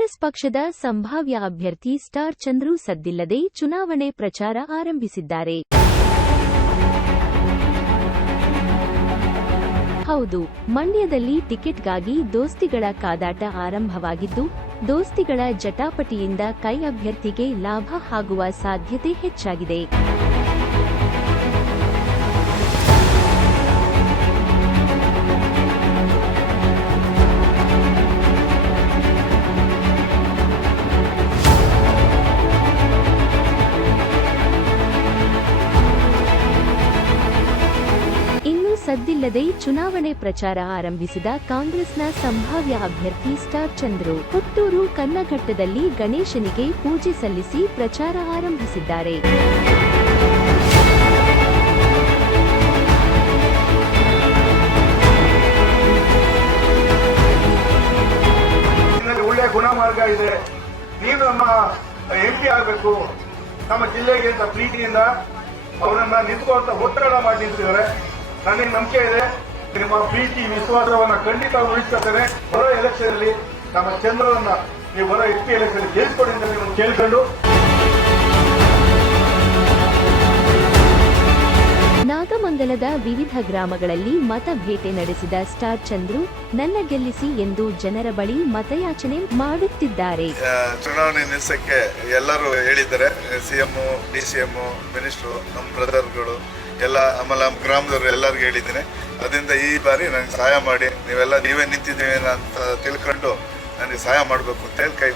ಕಾಂಗ್ರೆಸ್ ಪಕ್ಷದ ಸಂಭಾವ್ಯ ಅಭ್ಯರ್ಥಿ ಸ್ಟಾರ್ ಚಂದ್ರು ಸದ್ದಿಲ್ಲದೆ ಚುನಾವಣೆ ಪ್ರಚಾರ ಆರಂಭಿಸಿದ್ದಾರೆ. ಹೌದು, ಮಂಡ್ಯದಲ್ಲಿ ಟಿಕೆಟ್ಗಾಗಿ ದೋಸ್ತಿಗಳ ಕಾದಾಟ ಆರಂಭವಾಗಿದ್ದು, ದೋಸ್ತಿಗಳ ಜಟಾಪಟಿಯಿಂದ ಕೈ ಅಭ್ಯರ್ಥಿಗೆ ಲಾಭ ಆಗುವ ಸಾಧ್ಯತೆ ಹೆಚ್ಚಾಗಿದೆ. ಸದ್ದಿಲ್ಲದೆ ಚುನಾವಣೆ ಪ್ರಚಾರ ಆರಂಭಿಸಿದ ಕಾಂಗ್ರೆಸ್ನ ಸಂಭಾವ್ಯ ಅಭ್ಯರ್ಥಿ ಸ್ಟಾರ್ ಚಂದ್ರು. ಪುತ್ತೂರು ಕನ್ನಘಟ್ಟದಲ್ಲಿ ಗಣೇಶನಿಗೆ ಪೂಜೆ ಸಲ್ಲಿಸಿ ಪ್ರಚಾರ ಆರಂಭಿಸಿದ್ದಾರೆ. ಒಳ್ಳೆ ಗುಣಮಾರ್ಗ ಇದೆ. ನೀವು ನಮ್ಮ ಎಂಪಿ ಆಗಬೇಕು. ನಮ್ಮ ಜಿಲ್ಲೆಗೆ ಅಂತ ಪ್ರೀತಿಯಿಂದ ಅವರನ್ನ ನಿಂತ್ಕೊಂತ ಒತ್ತಡ ಮಾಡಿ ನಿಂತಿದ್ದಾರೆ ನನಗೆ ನಂಬಿಕೆ ಇದೆ. ನಿಮ್ಮ ಪ್ರೀತಿ ವಿಶ್ವಾಸವನ್ನ ಖಂಡಿತ ಉಳಿಸ್ಕೊಳ್ತೇನೆ ಬರೋ ಎಲೆಕ್ಷನ್ ಅಲ್ಲಿ ನಮ್ಮ ಚಂದ್ರವನ್ನ ನೀವು ಬರೋ ಎಸ್ ಪಿ ಎಲೆಕ್ಷನ್ ಗೆಲ್ಸ್ಕೊಡಿ ಅಂತ ನೀವು ಕೇಳ್ಕೊಂಡು. ನಾಗಮಂಗಲದ ವಿವಿಧ ಗ್ರಾಮಗಳಲ್ಲಿ ಮತ ಭೇಟೆ ನಡೆಸಿದ ಸ್ಟಾರ್ ಚಂದ್ರು ನನ್ನ ಗೆಲ್ಲಿಸಿ ಎಂದು ಜನರ ಬಳಿ ಮತಯಾಚನೆ ಮಾಡುತ್ತಿದ್ದಾರೆ. ಚುನಾವಣೆ ನಿಲ್ಸಕ್ಕೆ ಎಲ್ಲರೂ ಹೇಳಿದ್ದಾರೆ. ಸಿಎಂ ಡಿಸಿಎಂ ಡಿ ಎಂ ನಮ್ಮ ಬ್ರದರ್ಗಳು ಎಲ್ಲ ಆಮೇಲೆ ನಮ್ಮ ಗ್ರಾಮದವರು ಎಲ್ಲರಿಗೂ ಹೇಳಿದ್ದೀನಿ. ಅದರಿಂದ ಈ ಬಾರಿ ನನಗೆ ಸಹಾಯ ಮಾಡಿ, ನೀವೆಲ್ಲ ನೀವೇ ನಿಂತಿದ್ದೀವಿ ಅಂತ ತಿಳ್ಕೊಂಡು ನನಗೆ ಸಹಾಯ ಮಾಡಬೇಕು ಅಂತ ಹೇಳಿ ಕೈ